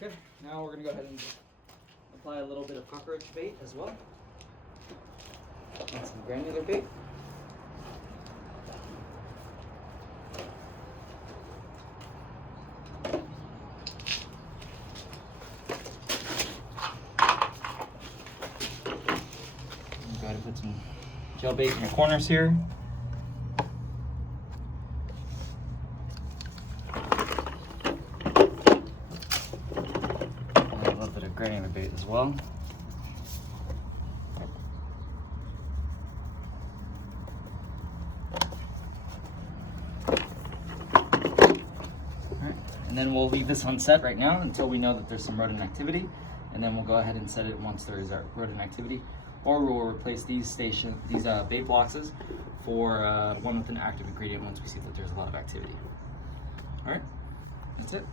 Okay, now we're gonna go ahead and apply a little bit of cockroach bait as well. And some granular bait. Go ahead and put some gel bait in your corners here. And a little bit of granular bait as well. And then we'll leave this on set right now until we know that there's some rodent activity, and then we'll go ahead and set it once there is rodent activity, or we'll replace these bait boxes for one with an active ingredient once we see that there's a lot of activity. All right, that's it.